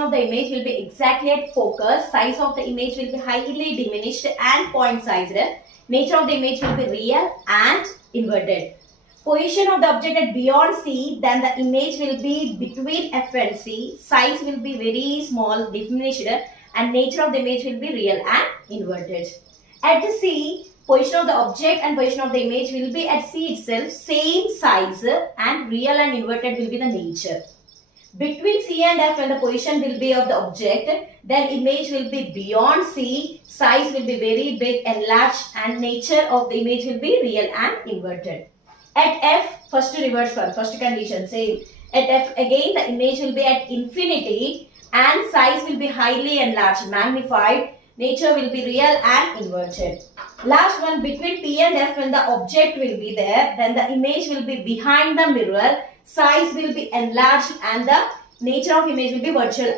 of the image will be exactly at focus, size of the image will be highly diminished and point sized, nature of the image will be real and inverted. Position of the object at beyond C, then the image will be between F and C, size will be very small, diminished, and nature of the image will be real and inverted. At the C, position of the object and position of the image will be at C itself, same size, and real and inverted will be the nature. Between C and F, when the position will be of the object, then image will be beyond C, size will be very big, enlarged, and nature of the image will be real and inverted. At F, first reverse one, first condition, same. At F, again the image will be at infinity and size will be highly enlarged, magnified, nature will be real and inverted. Last one, between P and F, when the object will be there, then the image will be behind the mirror, size will be enlarged, and the nature of image will be virtual.